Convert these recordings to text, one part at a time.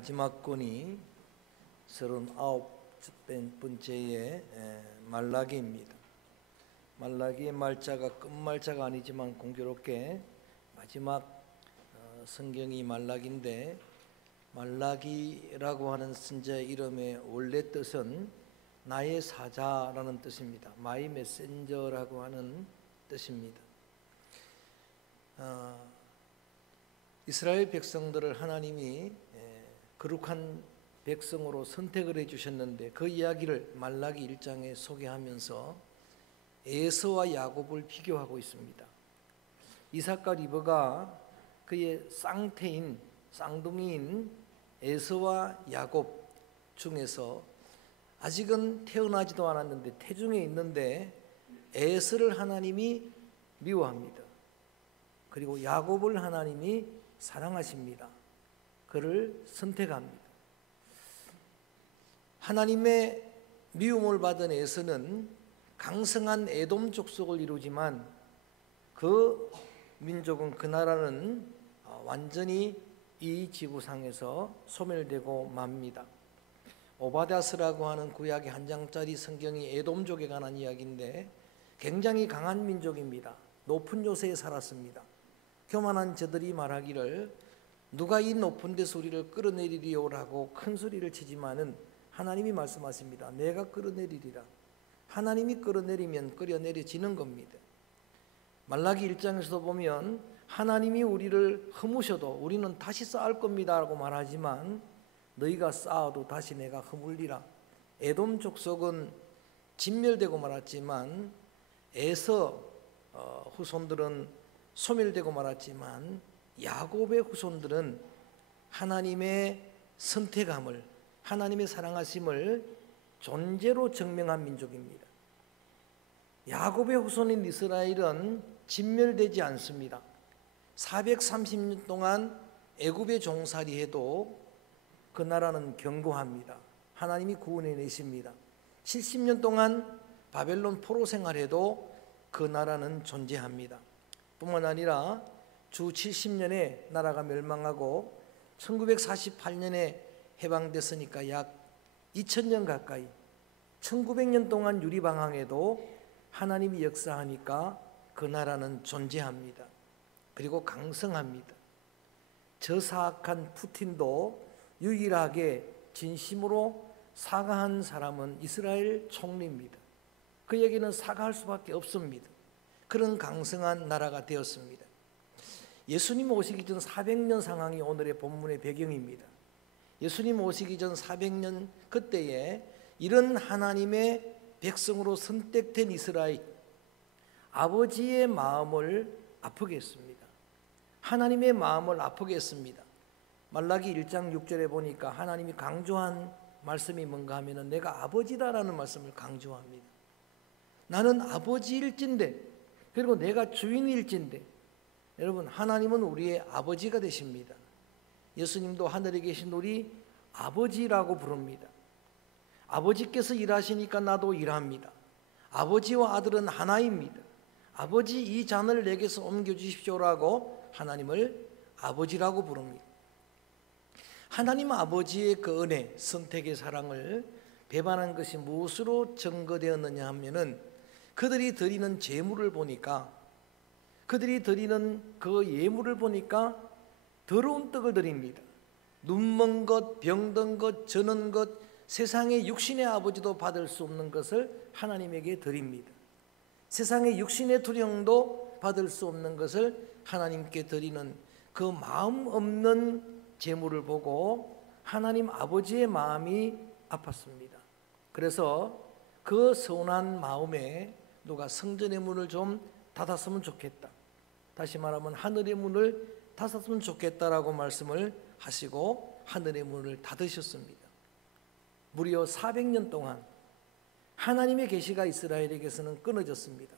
마지막 권이 39번째의 말라기입니다. 말라기의 말자가 끝말자가 아니지만 공교롭게 마지막 성경이 말라기인데, 말라기라고 하는 선지자의 이름의 원래 뜻은 나의 사자라는 뜻입니다. 마이 메신저라고 하는 뜻입니다. 이스라엘 백성들을 하나님이 거룩한 백성으로 선택을 해주셨는데, 그 이야기를 말라기 1장에 소개하면서 에서와 야곱을 비교하고 있습니다. 이삭과 리브가 그의 쌍태인 쌍둥이인 에서와 야곱 중에서 아직은 태어나지도 않았는데 태중에 있는데 에서를 하나님이 미워합니다. 그리고 야곱을 하나님이 사랑하십니다. 그를 선택합니다. 하나님의 미움을 받은 에서는 강성한 에돔 족속을 이루지만 그 민족은, 그 나라는 완전히 이 지구상에서 소멸되고 맙니다. 오바댜서라고 하는 구약의 한 장짜리 성경이 에돔족에 관한 이야기인데, 굉장히 강한 민족입니다. 높은 요새에 살았습니다. 교만한 저들이 말하기를 누가 이 높은 데서 우리를 끌어내리리오라고 큰 소리를 치지만은 하나님이 말씀하십니다. 내가 끌어내리리라. 하나님이 끌어내리면 끌어내려지는 겁니다. 말라기 1장에서도 보면 하나님이 우리를 허무셔도 우리는 다시 쌓을 겁니다 라고 말하지만, 너희가 쌓아도 다시 내가 허물리라. 에돔 족속은 진멸되고 말았지만 에서 후손들은 소멸되고 말았지만, 야곱의 후손들은 하나님의 선택함을, 하나님의 사랑하심을 존재로 증명한 민족입니다. 야곱의 후손인 이스라엘은 진멸되지 않습니다. 430년 동안 애굽에 종살이해도 그 나라는 견고합니다. 하나님이 구원해 내십니다. 70년 동안 바벨론 포로 생활해도 그 나라는 존재합니다. 뿐만 아니라 주 70년에 나라가 멸망하고 1948년에 해방됐으니까 약 2000년 가까이 1900년 동안 유리방황해도 하나님이 역사하니까 그 나라는 존재합니다. 그리고 강성합니다. 저사악한 푸틴도 유일하게 진심으로 사과한 사람은 이스라엘 총리입니다. 그에게는 사과할 수밖에 없습니다. 그런 강성한 나라가 되었습니다. 예수님 오시기 전 400년 상황이 오늘의 본문의 배경입니다. 예수님 오시기 전 400년 그때에 이런 하나님의 백성으로 선택된 이스라엘, 아버지의 마음을 아프게 했습니다. 하나님의 마음을 아프게 했습니다. 말라기 1장 6절에 보니까 하나님이 강조한 말씀이 뭔가 하면은 내가 아버지다라는 말씀을 강조합니다. 나는 아버지일진데, 그리고 내가 주인일진데, 여러분, 하나님은 우리의 아버지가 되십니다. 예수님도 하늘에 계신 우리 아버지라고 부릅니다. 아버지께서 일하시니까 나도 일합니다. 아버지와 아들은 하나입니다. 아버지, 이 잔을 내게서 옮겨주십시오라고 하나님을 아버지라고 부릅니다. 하나님 아버지의 그 은혜, 선택의 사랑을 배반한 것이 무엇으로 증거되었느냐 하면은, 그들이 드리는 제물을 보니까, 그들이 드리는 그 예물을 보니까 더러운 떡을 드립니다. 눈먼 것, 병든 것, 저는 것, 세상의 육신의 아버지도 받을 수 없는 것을 하나님에게 드립니다. 세상의 육신의 투령도 받을 수 없는 것을 하나님께 드리는 그 마음 없는 제물을 보고 하나님 아버지의 마음이 아팠습니다. 그래서 그 서운한 마음에 누가 성전의 문을 좀 닫았으면 좋겠다, 다시 말하면 하늘의 문을 닫았으면 좋겠다라고 말씀을 하시고 하늘의 문을 닫으셨습니다. 무려 400년 동안 하나님의 계시가 이스라엘에게서는 끊어졌습니다.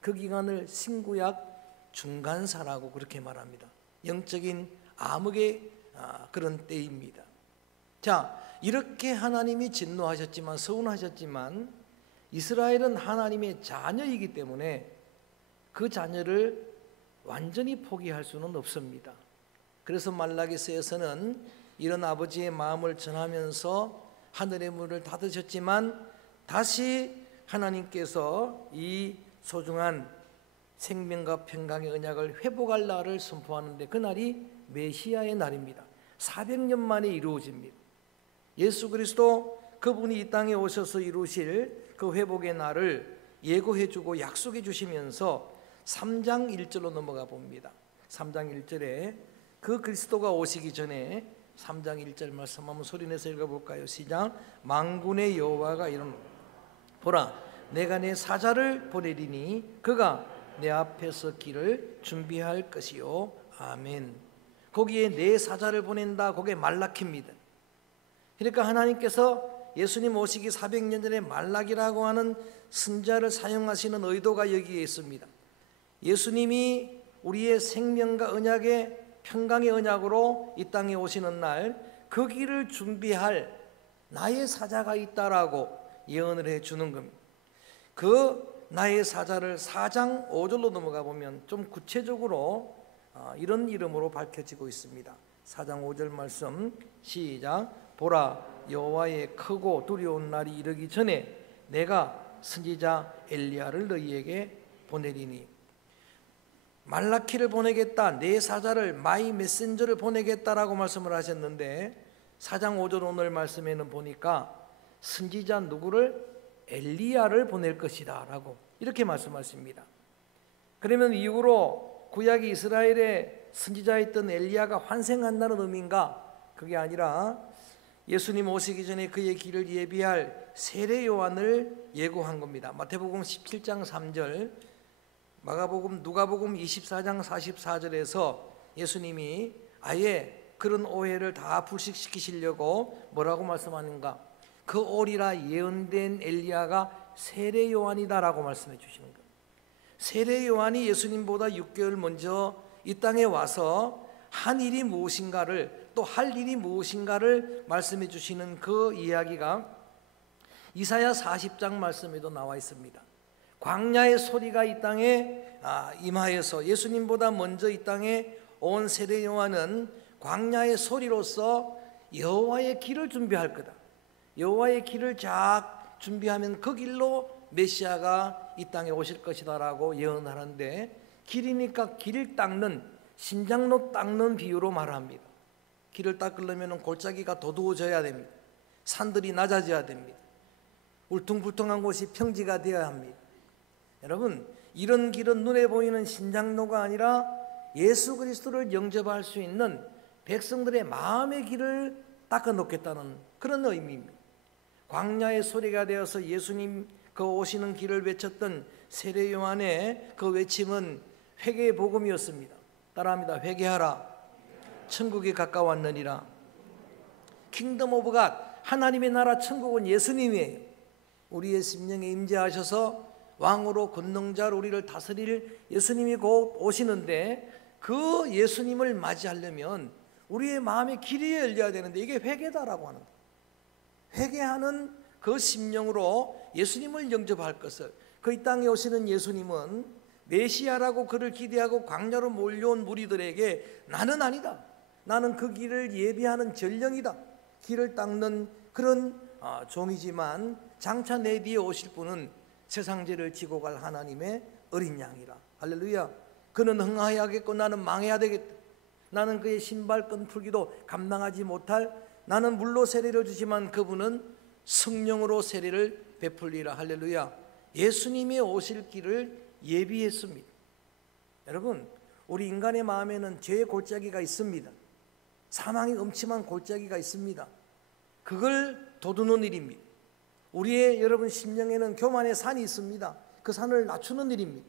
그 기간을 신구약 중간사라고 그렇게 말합니다. 영적인 암흑의 그런 때입니다. 자, 이렇게 하나님이 진노하셨지만, 서운하셨지만, 이스라엘은 하나님의 자녀이기 때문에 그 자녀를 완전히 포기할 수는 없습니다. 그래서 말라기서에서는 이런 아버지의 마음을 전하면서 하늘의 문을 닫으셨지만 다시 하나님께서 이 소중한 생명과 평강의 언약을 회복할 날을 선포하는데 그날이 메시아의 날입니다. 400년 만에 이루어집니다. 예수 그리스도 그분이 이 땅에 오셔서 이루실 그 회복의 날을 예고해 주고 약속해 주시면서 3장 1절로 넘어가 봅니다. 3장 1절에 그 그리스도가 오시기 전에 3장 1절 말씀 한번 소리내서 읽어볼까요? 시작. 만군의 여호와가 이런 보라 내가 내 사자를 보내리니 그가 내 앞에서 길을 준비할 것이요. 아멘. 거기에 내 사자를 보낸다. 그게 말라키입니다. 그러니까 하나님께서 예수님 오시기 400년 전에 말라기라고 하는 선자를 사용하시는 의도가 여기에 있습니다. 예수님이 우리의 생명과 언약의 평강의 언약으로 이 땅에 오시는 날 그 길을 준비할 나의 사자가 있다라고 예언을 해주는 겁니다. 그 나의 사자를 4장 5절로 넘어가 보면 좀 구체적으로 이런 이름으로 밝혀지고 있습니다. 4장 5절 말씀 시작. 보라 여호와의 크고 두려운 날이 이르기 전에 내가 선지자 엘리야를 너희에게 보내리니 말라키를 보내겠다. 내 사자를 마이 메신저를 보내겠다라고 말씀을 하셨는데 4장 5절 오늘 말씀에는 보니까 선지자 누구를? 엘리야를 보낼 것이다 라고 이렇게 말씀하십니다. 그러면 이후로 구약의 이스라엘의 선지자였던 엘리야가 환생한다는 의미인가? 그게 아니라 예수님 오시기 전에 그의 길을 예비할 세례 요한을 예고한 겁니다. 마태복음 17장 3절, 마가복음, 누가복음 24장 44절에서 예수님이 아예 그런 오해를 다 불식시키시려고 뭐라고 말씀하는가? 그 오리라 예언된 엘리야가 세례 요한이다라고 말씀해 주시는 거예요. 세례 요한이 예수님보다 6개월 먼저 이 땅에 와서 한 일이 무엇인가를 또 할 일이 무엇인가를 말씀해 주시는 그 이야기가 이사야 40장 말씀에도 나와 있습니다. 광야의 소리가 이 땅에 임하여서 예수님보다 먼저 이 땅에 온 세례 요한은 광야의 소리로서 여호와의 길을 준비할 거다. 여호와의 길을 쫙 준비하면 그 길로 메시아가 이 땅에 오실 것이다라고 예언하는데 길이니까 길 닦는 신장로 닦는 비유로 말합니다. 길을 닦으려면 골짜기가 도두어져야 됩니다. 산들이 낮아져야 됩니다. 울퉁불퉁한 곳이 평지가 되어야 합니다. 여러분 이런 길은 눈에 보이는 신장로가 아니라 예수 그리스도를 영접할 수 있는 백성들의 마음의 길을 닦아 놓겠다는 그런 의미입니다. 광야의 소리가 되어서 예수님 그 오시는 길을 외쳤던 세례 요한의 그 외침은 회개의 복음이었습니다. 따라합니다. 회개하라 천국이 가까웠느니라. 킹덤 오브 갓 하나님의 나라 천국은 예수님이에요. 우리의 심령에 임재하셔서 왕으로 권능자로 우리를 다스릴 예수님이 곧 오시는데 그 예수님을 맞이하려면 우리의 마음의 길이 열려야 되는데 이게 회개다라고 하는 거예요. 회개하는 그 심령으로 예수님을 영접할 것을 그 이 땅에 오시는 예수님은 메시아라고 그를 기대하고 광야로 몰려온 무리들에게 나는 아니다. 나는 그 길을 예비하는 전령이다. 길을 닦는 그런 종이지만 장차 내 뒤에 오실 분은 세상 죄를 지고 갈 하나님의 어린 양이라. 할렐루야. 그는 흥하여야겠고 나는 망해야 되겠다. 나는 그의 신발끈 풀기도 감당하지 못할 나는 물로 세례를 주지만 그분은 성령으로 세례를 베풀리라. 할렐루야. 예수님이 오실 길을 예비했습니다. 여러분 우리 인간의 마음에는 죄의 골짜기가 있습니다. 사망의 음침한 골짜기가 있습니다. 그걸 돋우는 일입니다. 우리의 여러분 심령에는 교만의 산이 있습니다. 그 산을 낮추는 일입니다.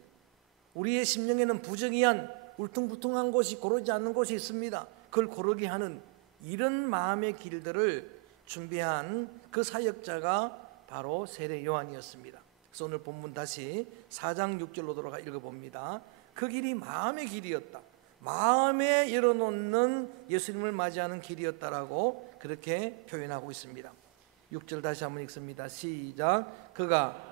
우리의 심령에는 부정의한 울퉁불퉁한 곳이 고르지 않는 곳이 있습니다. 그걸 고르게 하는 이런 마음의 길들을 준비한 그 사역자가 바로 세례 요한이었습니다. 그래서 오늘 본문 다시 4장 6절로 돌아가 읽어봅니다. 그 길이 마음의 길이었다. 마음에 열어놓는 예수님을 맞이하는 길이었다라고 그렇게 표현하고 있습니다. 6절 다시 한번 읽습니다. 시작. 그가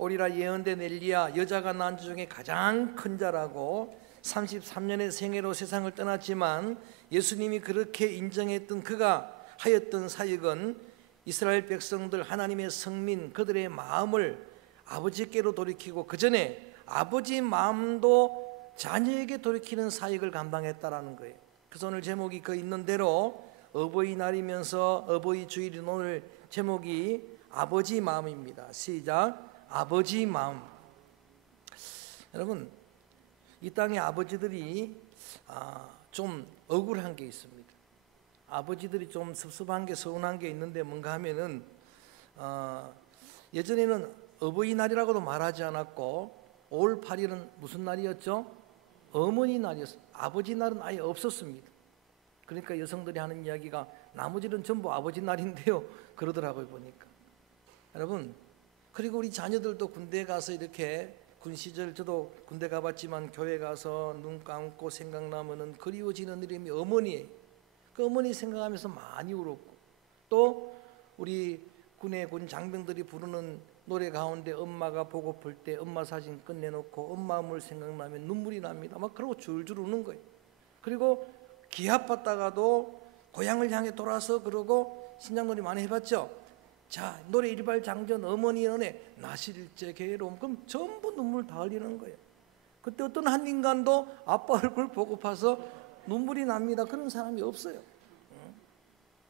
오리라 예언된 엘리야 여자가 낳은 자 중에 가장 큰 자라고 33년의 생애로 세상을 떠났지만 예수님이 그렇게 인정했던 그가 하였던 사역은 이스라엘 백성들 하나님의 성민 그들의 마음을 아버지께로 돌이키고 그 전에 아버지 마음도 자녀에게 돌이키는 사역을 감당했다라는 거예요. 그래서 오늘 제목이 그 있는 대로 어버이날이면서 어버이 주일인 오늘 제목이 아버지 마음입니다. 시작. 아버지 마음. 여러분, 이 땅의 아버지들이 좀 억울한 게 있습니다. 아버지들이 좀 섭섭한 게 서운한 게 있는데 뭔가 하면은 예전에는 어버이날이라고도 말하지 않았고 5월 8일은 무슨 날이었죠? 어머니 날이었어요. 아버지 날은 아예 없었습니다. 그러니까 여성들이 하는 이야기가 나머지는 전부 아버지 날인데요 그러더라고요 보니까. 여러분, 그리고 우리 자녀들도 군대 가서 이렇게 군 시절 저도 군대 가봤지만 교회 가서 눈 감고 생각나면은 그리워지는 이름이 어머니예요. 그 어머니 생각하면서 많이 울었고, 또 우리 군 장병들이 부르는 노래 가운데 엄마가 보고플 때 엄마 사진 끝내놓고 엄마 물 생각나면 눈물이 납니다. 막 그러고 줄줄 우는 거예요. 그리고 기합받다가도 고향을 향해 돌아서 그러고 신장놀이 많이 해봤죠. 자, 노래 일발장전 어머니 은혜 나실제 괴로움, 그럼 전부 눈물 다 흘리는 거예요. 그때 어떤 한 인간도 아빠 얼굴 보고파서 눈물이 납니다. 그런 사람이 없어요.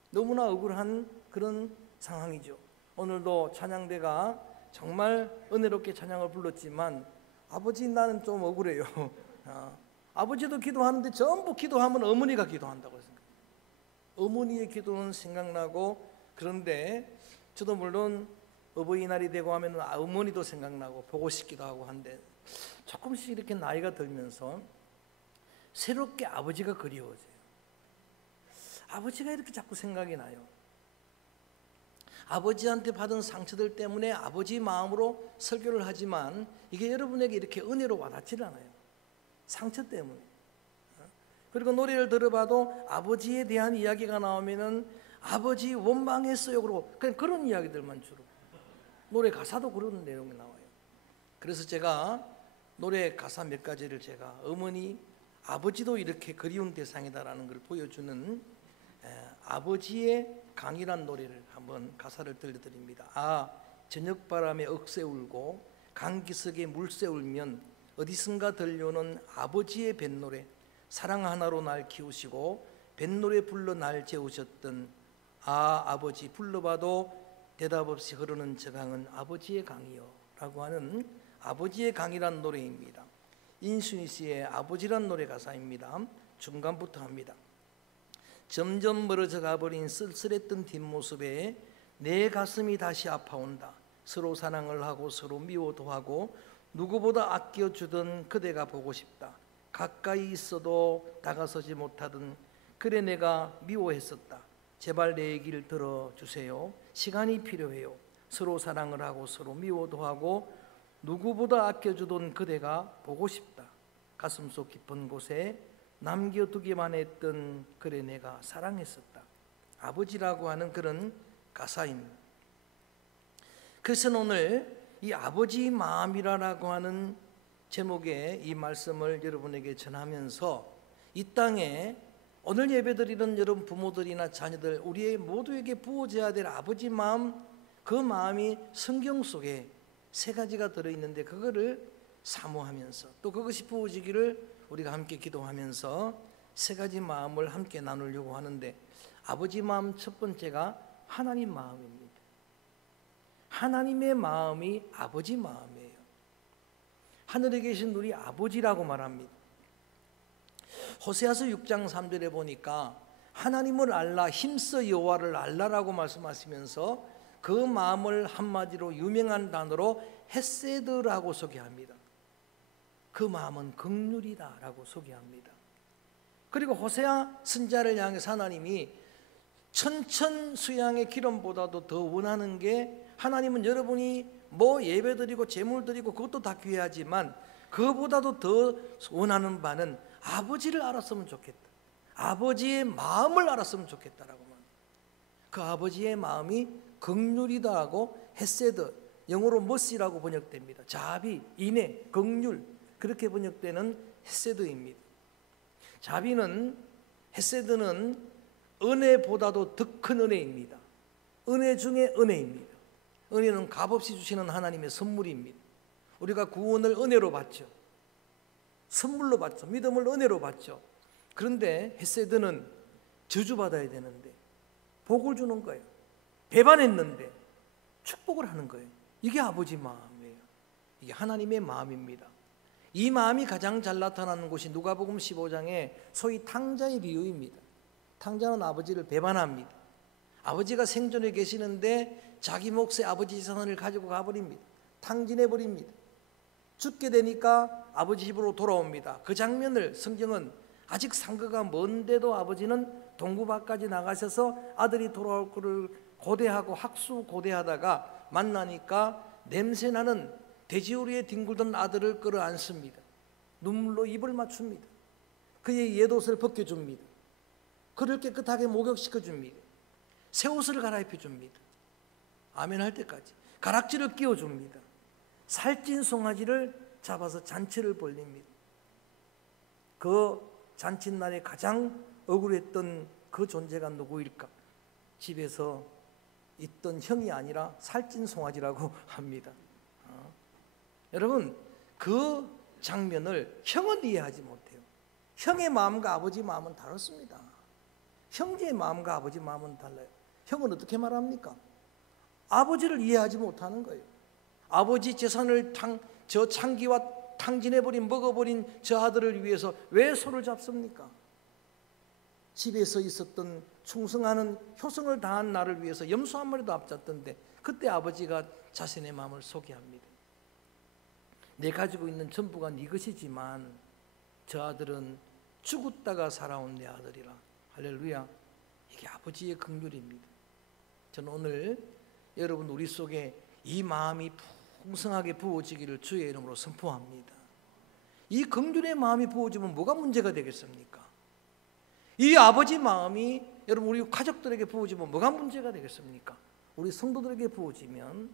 너무나 억울한 그런 상황이죠. 오늘도 찬양대가 정말 은혜롭게 찬양을 불렀지만 아버지 나는 좀 억울해요. 아버지도 기도하는데 전부 기도하면 어머니가 기도한다고 생각해요. 어머니의 기도는 생각나고, 그런데 저도 물론 어버이날이 되고 하면 어머니도 생각나고 보고 싶기도 하고 한데 조금씩 이렇게 나이가 들면서 새롭게 아버지가 그리워져요. 아버지가 이렇게 자꾸 생각이 나요. 아버지한테 받은 상처들 때문에 아버지 마음으로 설교를 하지만 이게 여러분에게 이렇게 은혜로 와닿질 않아요. 상처 때문에. 그리고 노래를 들어봐도 아버지에 대한 이야기가 나오면은 아버지 원망했어요. 그러고 그냥 그런 이야기들만 주로. 노래 가사도 그런 내용이 나와요. 그래서 제가 노래 가사 몇 가지를 제가 어머니, 아버지도 이렇게 그리운 대상이다라는 걸 보여주는 아버지의 강이란 노래를 한번 가사를 들려드립니다. 저녁바람에 억새 울고 강기슭에 물새 울면 어디선가 들려오는 아버지의 뱃노래, 사랑 하나로 날 키우시고 뱃노래 불러 날 재우셨던 아버지, 불러봐도 대답 없이 흐르는 저 강은 아버지의 강이요 라고 하는 아버지의 강이란 노래입니다. 인순이 씨의 아버지란 노래 가사입니다. 중간부터 합니다. 점점 멀어져 가버린 쓸쓸했던 뒷모습에 내 가슴이 다시 아파온다. 서로 사랑을 하고 서로 미워도 하고 누구보다 아껴주던 그대가 보고 싶다. 가까이 있어도 다가서지 못하던 그래 내가 미워했었다. 제발 내 얘기를 들어주세요. 시간이 필요해요. 서로 사랑을 하고 서로 미워도 하고 누구보다 아껴주던 그대가 보고 싶다. 가슴속 깊은 곳에 남겨두기만 했던 그래 내가 사랑했었다. 아버지라고 하는 그런 가사입니다. 그래서 오늘 이 아버지 마음이라고 하는 제목의 이 말씀을 여러분에게 전하면서 이 땅에 오늘 예배드리는 여러분 부모들이나 자녀들, 우리의 모두에게 부어져야 될 아버지 마음, 그 마음이 성경 속에 세 가지가 들어있는데 그거를 사모하면서 또 그것이 부어지기를 우리가 함께 기도하면서 세 가지 마음을 함께 나누려고 하는데, 아버지 마음 첫 번째가 하나님 마음입니다. 하나님의 마음이 아버지 마음이에요. 하늘에 계신 우리 아버지라고 말합니다. 호세아서 6장 3절에 보니까 하나님을 알라, 힘써 여호와를 알라라고 말씀하시면서 그 마음을 한마디로 유명한 단어로 헤세드라고 소개합니다. 그 마음은 긍휼이다라고 소개합니다. 그리고 호세아 선지자를 향해서 하나님이 천천수양의 기름보다도 더 원하는 게, 하나님은 여러분이 뭐 예배드리고 제물드리고 그것도 다 귀하지만 그보다도 더 원하는 바는 아버지를 알았으면 좋겠다. 아버지의 마음을 알았으면 좋겠다라고 말합니다. 그 아버지의 마음이 긍휼이다라고 헤세드, 영어로 머시라고 번역됩니다. 자비, 인애, 긍휼 그렇게 번역되는 헤세드입니다. 자비는 헤세드는 은혜보다도 더 큰 은혜입니다. 은혜 중에 은혜입니다. 은혜는 값없이 주시는 하나님의 선물입니다. 우리가 구원을 은혜로 받죠. 선물로 받죠. 믿음을 은혜로 받죠. 그런데 헤세드는 저주받아야 되는데 복을 주는 거예요. 배반했는데 축복을 하는 거예요. 이게 아버지 마음이에요. 이게 하나님의 마음입니다. 이 마음이 가장 잘 나타나는 곳이 누가복음 15장의 소위 탕자의 비유입니다. 탕자는 아버지를 배반합니다. 아버지가 생존해 계시는데 자기 몫의 아버지 재산을 가지고 가버립니다. 탕진해버립니다. 죽게 되니까 아버지 집으로 돌아옵니다. 그 장면을 성경은 아직 상거가 먼데도 아버지는 동구 밖까지 나가셔서 아들이 돌아올 것을 고대하고 학수 고대하다가 만나니까 냄새나는 돼지우리에 뒹굴던 아들을 끌어안습니다. 눈물로 입을 맞춥니다. 그의 옛옷을 벗겨줍니다. 그를 깨끗하게 목욕시켜줍니다. 새 옷을 갈아입혀줍니다. 아멘 할 때까지 가락지를 끼워줍니다. 살찐 송아지를 잡아서 잔치를 벌립니다. 그 잔칫날에 가장 억울했던 그 존재가 누구일까? 집에서 있던 형이 아니라 살찐 송아지라고 합니다. 여러분 그 장면을 형은 이해하지 못해요. 형의 마음과 아버지 마음은 다릅니다. 형제의 마음과 아버지 마음은 달라요. 형은 어떻게 말합니까? 아버지를 이해하지 못하는 거예요. 아버지 재산을 저 창기와 탕진해버린 먹어버린 저 아들을 위해서 왜 손을 잡습니까? 집에서 있었던 충성하는 효성을 다한 나를 위해서 염소 한 마리도 앞잡던데 그때 아버지가 자신의 마음을 소개합니다. 내 가지고 있는 전부가 네 것이지만 저 아들은 죽었다가 살아온 내 아들이라. 할렐루야. 이게 아버지의 긍휼입니다. 저는 오늘 여러분 우리 속에 이 마음이 풍성하게 부어지기를 주의 이름으로 선포합니다. 이 긍휼의 마음이 부어지면 뭐가 문제가 되겠습니까? 이 아버지 마음이 여러분 우리 가족들에게 부어지면 뭐가 문제가 되겠습니까? 우리 성도들에게 부어지면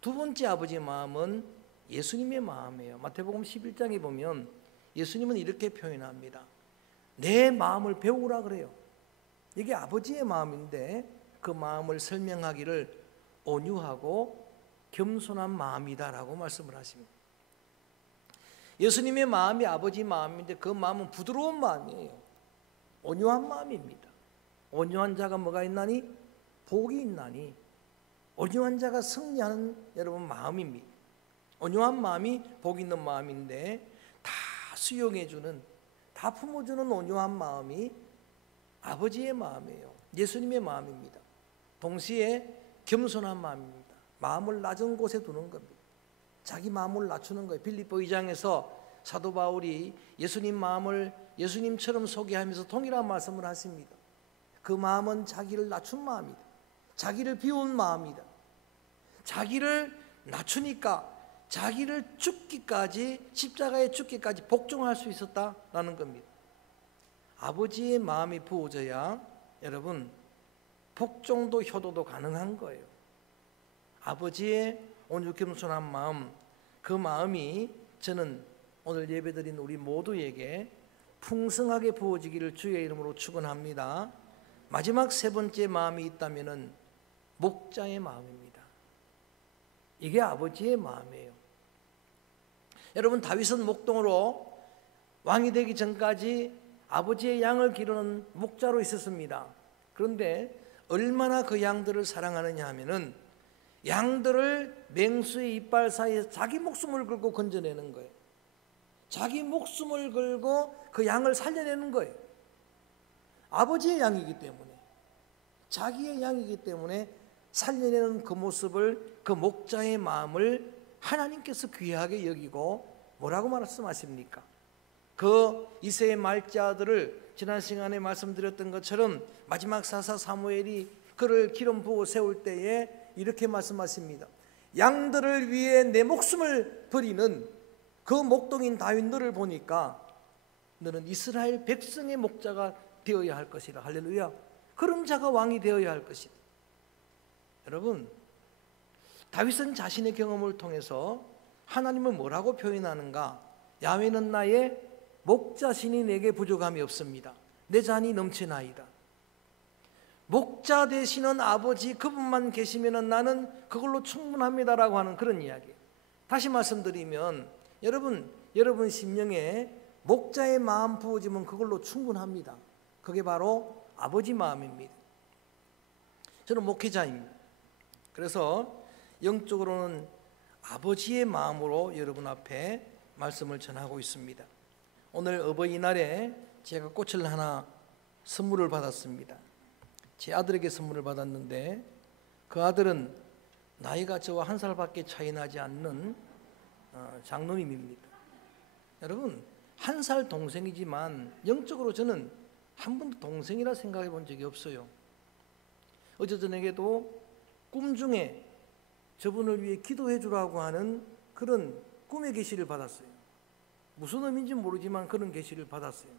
두 번째 아버지 마음은 예수님의 마음이에요. 마태복음 11장에 보면 예수님은 이렇게 표현합니다. 내 마음을 배우라 그래요. 이게 아버지의 마음인데 그 마음을 설명하기를 온유하고 겸손한 마음이다라고 말씀을 하십니다. 예수님의 마음이 아버지 마음인데 그 마음은 부드러운 마음이에요. 온유한 마음입니다. 온유한 자가 뭐가 있나니? 복이 있나니. 온유한 자가 승리하는 여러분 마음입니다. 온유한 마음이 복 있는 마음인데 다 수용해주는, 다 품어주는 온유한 마음이 아버지의 마음이에요. 예수님의 마음입니다. 동시에 겸손한 마음입니다. 마음을 낮은 곳에 두는 겁니다. 자기 마음을 낮추는 거예요. 빌립보 2장에서 사도 바울이 예수님 마음을 예수님처럼 소개하면서 동일한 말씀을 하십니다. 그 마음은 자기를 낮춘 마음이다. 자기를 비운 마음이다. 자기를 낮추니까 자기를 죽기까지, 십자가에 죽기까지 복종할 수 있었다라는 겁니다. 아버지의 마음이 부어져야 여러분 복종도 효도도 가능한 거예요. 아버지의 온유 겸손한 마음, 그 마음이 저는 오늘 예배드린 우리 모두에게 풍성하게 부어지기를 주의 이름으로 축원합니다. 마지막 세 번째 마음이 있다면은 목자의 마음입니다. 이게 아버지의 마음이에요. 여러분 다윗은 목동으로 왕이 되기 전까지 아버지의 양을 기르는 목자로 있었습니다. 그런데 얼마나 그 양들을 사랑하느냐 하면은 양들을 맹수의 이빨 사이에서 자기 목숨을 걸고 건져내는 거예요. 자기 목숨을 걸고 그 양을 살려내는 거예요. 아버지의 양이기 때문에, 자기의 양이기 때문에 살려내는 그 모습을, 그 목자의 마음을 하나님께서 귀하게 여기고 뭐라고 말씀하십니까? 그 이새의 말자들을 지난 시간에 말씀드렸던 것처럼 마지막 사사 사무엘이 그를 기름 부어 세울 때에 이렇게 말씀하십니다. 양들을 위해 내 목숨을 버리는 그 목동인 다윗 너를 보니까 너는 이스라엘 백성의 목자가 되어야 할 것이라. 할렐루야. 그런 자가 왕이 되어야 할 것이다. 여러분 다윗은 자신의 경험을 통해서 하나님을 뭐라고 표현하는가? 야훼는 나의 목자시니 내게 부족함이 없습니다. 내 잔이 넘치나이다. 목자 되시는 아버지 그분만 계시면 나는 그걸로 충분합니다라고 하는 그런 이야기. 다시 말씀드리면 여러분 심령에 목자의 마음 부어지면 그걸로 충분합니다. 그게 바로 아버지 마음입니다. 저는 목회자입니다. 그래서 영적으로는 아버지의 마음으로 여러분 앞에 말씀을 전하고 있습니다. 오늘 어버이날에 제가 꽃을 하나 선물을 받았습니다. 제 아들에게 선물을 받았는데 그 아들은 나이가 저와 1살밖에 차이 나지 않는 장로님입니다. 여러분 1살 동생이지만 영적으로 저는 한 번도 동생이라 생각해 본 적이 없어요. 어제 저녁에도 꿈 중에 저분을 위해 기도해 주라고 하는 그런 꿈의 계시를 받았어요. 무슨 의미인지 모르지만 그런 계시를 받았어요.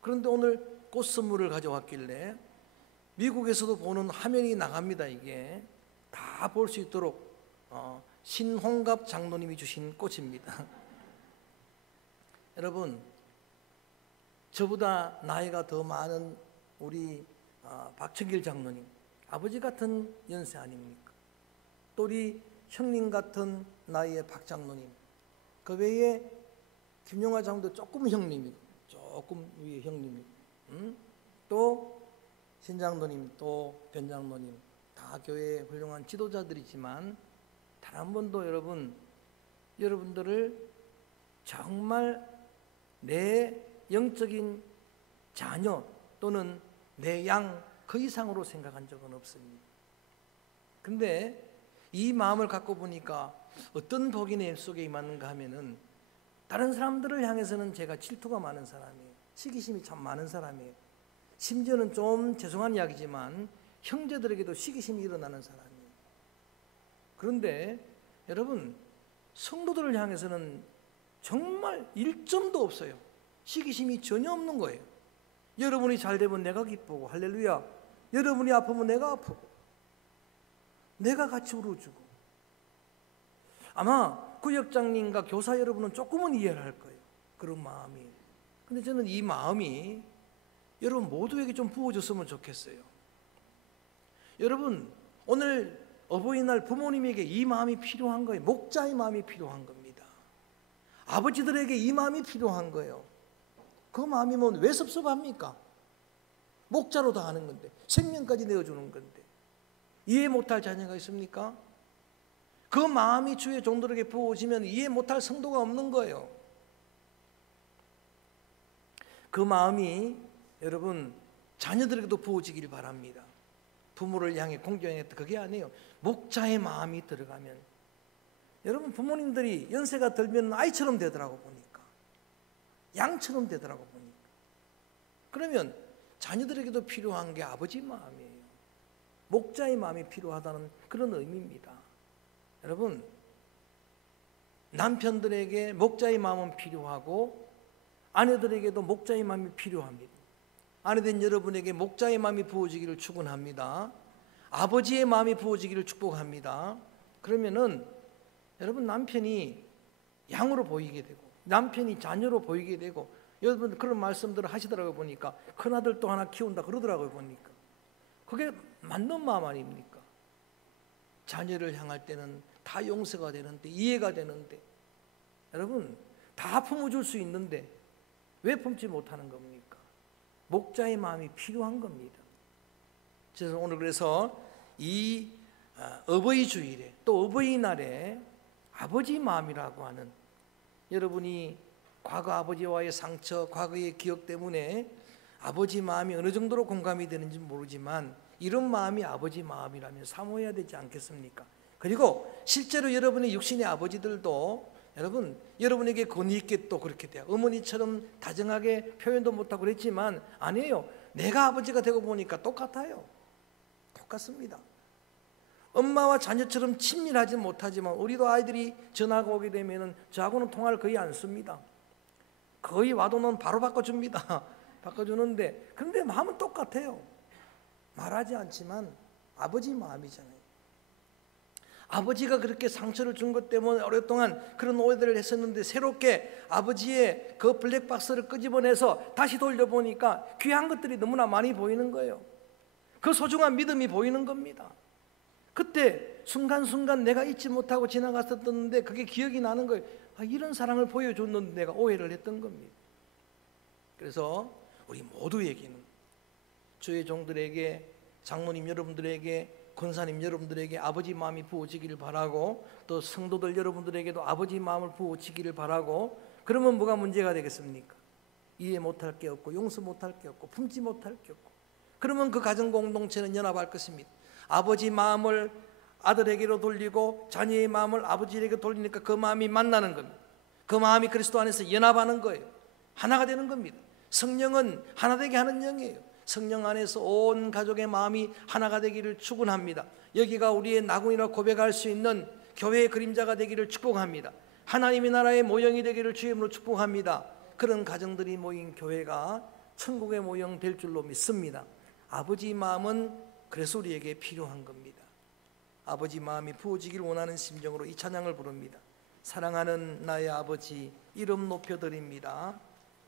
그런데 오늘 꽃 선물을 가져왔길래 미국에서도 보는 화면이 나갑니다. 이게 다 볼 수 있도록 신홍갑 장로님이 주신 꽃입니다. 여러분 저보다 나이가 더 많은 우리 박철길 장로님 아버지 같은 연세 아닙니까? 또 우리 형님 같은 나이의 박 장로님 그 외에 김용화 장로도 조금 형님이고 조금 위에 형님이고 또 신장로님 또 변장로님 다 교회의 훌륭한 지도자들이지만 단 한 번도 여러분들을 정말 내 영적인 자녀 또는 내 양 그 이상으로 생각한 적은 없습니다. 근데 이 마음을 갖고 보니까 어떤 복이 내 속에 임하는가 하면은 다른 사람들을 향해서는 제가 질투가 많은 사람이에요. 시기심이 참 많은 사람이에요. 심지어는 좀 죄송한 이야기지만 형제들에게도 시기심이 일어나는 사람이에요. 그런데 여러분 성도들을 향해서는 정말 일점도 없어요. 시기심이 전혀 없는 거예요. 여러분이 잘 되면 내가 기쁘고 할렐루야. 여러분이 아프면 내가 아프고 내가 같이 울어주고 아마 구역장님과 교사 여러분은 조금은 이해를 할 거예요. 그런 마음이. 근데 저는 이 마음이 여러분 모두에게 좀 부어졌으면 좋겠어요. 여러분 오늘 어버이날 부모님에게 이 마음이 필요한 거예요. 목자의 마음이 필요한 겁니다. 아버지들에게 이 마음이 필요한 거예요. 그 마음이면 왜 섭섭합니까? 목자로 다 하는 건데 생명까지 내어주는 건데 이해 못할 자녀가 있습니까? 그 마음이 주의 종들에게 부어지면 이해 못할 성도가 없는 거예요. 그 마음이 여러분 자녀들에게도 부어지길 바랍니다. 부모를 향해 공경했다 그게 아니에요. 목자의 마음이 들어가면 여러분 부모님들이 연세가 들면 아이처럼 되더라고 보니까 양처럼 되더라고 보니까 그러면 자녀들에게도 필요한 게 아버지 마음이에요. 목자의 마음이 필요하다는 그런 의미입니다. 여러분 남편들에게 목자의 마음은 필요하고 아내들에게도 목자의 마음이 필요합니다. 아내된 여러분에게 목자의 마음이 부어지기를 축원합니다. 아버지의 마음이 부어지기를 축복합니다. 그러면은 여러분 남편이 양으로 보이게 되고 남편이 자녀로 보이게 되고 여러분 그런 말씀들을 하시더라고요. 보니까 큰아들 또 하나 키운다 그러더라고요. 보니까 그게 맞는 마음 아닙니까? 자녀를 향할 때는 다 용서가 되는데 이해가 되는데 여러분 다 품어줄 수 있는데 왜 품지 못하는 겁니까? 목자의 마음이 필요한 겁니다. 그래서 오늘 그래서 이 어버이 주일에 또 어버이날에 아버지 마음이라고 하는 여러분이 과거 아버지와의 상처, 과거의 기억 때문에 아버지 마음이 어느 정도로 공감이 되는지 모르지만 이런 마음이 아버지 마음이라면 사모해야 되지 않겠습니까? 그리고 실제로 여러분의 육신의 아버지들도 여러분에게 권위 있게 또 그렇게 돼요. 어머니처럼 다정하게 표현도 못하고 그랬지만 아니에요. 내가 아버지가 되고 보니까 똑같아요. 똑같습니다. 엄마와 자녀처럼 친밀하지 못하지만 우리도 아이들이 전화가 오게 되면 저하고는 통화를 거의 안 씁니다. 거의 와도는 바로 바꿔줍니다. 바꿔주는데 근데 마음은 똑같아요. 말하지 않지만 아버지 마음이잖아요. 아버지가 그렇게 상처를 준 것 때문에 오랫동안 그런 오해들을 했었는데 새롭게 아버지의 그 블랙박스를 끄집어내서 다시 돌려보니까 귀한 것들이 너무나 많이 보이는 거예요. 그 소중한 믿음이 보이는 겁니다. 그때 순간순간 내가 잊지 못하고 지나갔었는데 그게 기억이 나는 거예요. 이런 사랑을 보여줬는데 내가 오해를 했던 겁니다. 그래서 우리 모두에게는, 주의 종들에게, 장로님 여러분들에게, 권사님 여러분들에게 아버지 마음이 부어지기를 바라고, 또 성도들 여러분들에게도 아버지 마음을 부어지기를 바라고. 그러면 뭐가 문제가 되겠습니까? 이해 못할 게 없고 용서 못할 게 없고 품지 못할 게 없고, 그러면 그 가정 공동체는 연합할 것입니다. 아버지 마음을 아들에게로 돌리고 자녀의 마음을 아버지에게 돌리니까 그 마음이 만나는 겁니다. 그 마음이 그리스도 안에서 연합하는 거예요. 하나가 되는 겁니다. 성령은 하나 되게 하는 영이에요. 성령 안에서 온 가족의 마음이 하나가 되기를 축원합니다. 여기가 우리의 나군이라 고백할 수 있는 교회의 그림자가 되기를 축복합니다. 하나님의 나라의 모형이 되기를 주의 이름으로 축복합니다. 그런 가정들이 모인 교회가 천국의 모형 될 줄로 믿습니다. 아버지 마음은 그래서 우리에게 필요한 겁니다. 아버지 마음이 부어지길 원하는 심정으로 이 찬양을 부릅니다. 사랑하는 나의 아버지, 이름 높여드립니다.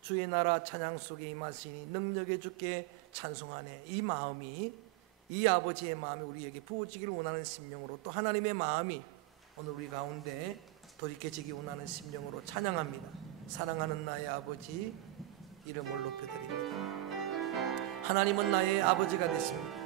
주의 나라 찬양 속에 임하시니 능력의 주께 찬송하네. 이 마음이, 이 아버지의 마음이 우리에게 부어지기를 원하는 심령으로, 또 하나님의 마음이 오늘 우리 가운데 돌이켜지기 원하는 심령으로 찬양합니다. 사랑하는 나의 아버지, 이름을 높여드립니다. 하나님은 나의 아버지가 됐습니다.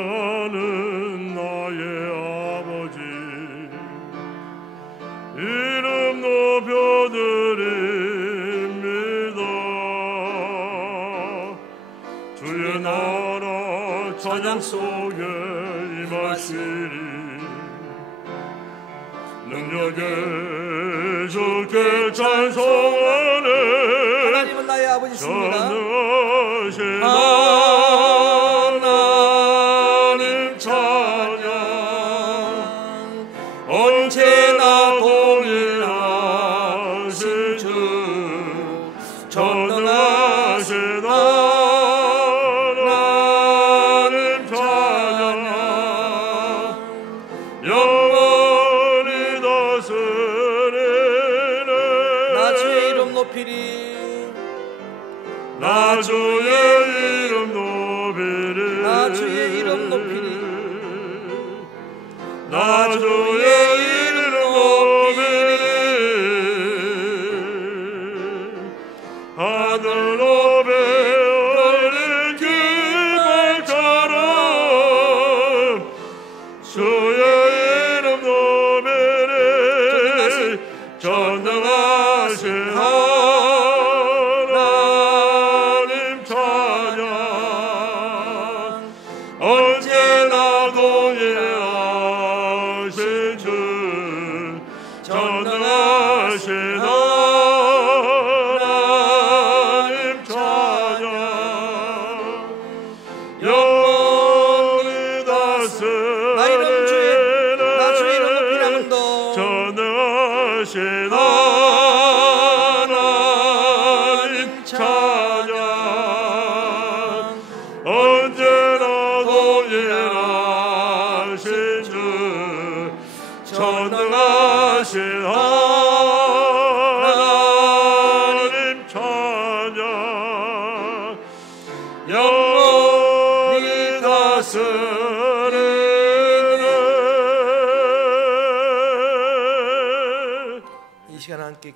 사랑하는 나의 아버지, 이름 높여드립니다. 주의 나라 찬양 속에 임하시리 능력의 주께 찬송하네. 하나님은 나의 아버지십니다. 하나님 찬양 언제나 동일하신 주 전능하신 하나님 찬양 영원히 다스리네. 나 주의 이름 높이리. 나 주의 이름 높이리. 나 주의 이름 높이리. 나 주의 이름 높이리. 하늘 높에 어린 깃발처럼 주의 이름 높이리. 전능하신 하나님 찬양 언제나 동일하신 주 전능하신 하나님 찬양 영원히 다스리네. 나 주의 이름 높이라는 거. 전능하신 하나님 찬양 언제나 동일하신 주 전능하신 하나님 찬양 영원히 다스리네. 이 시간 함께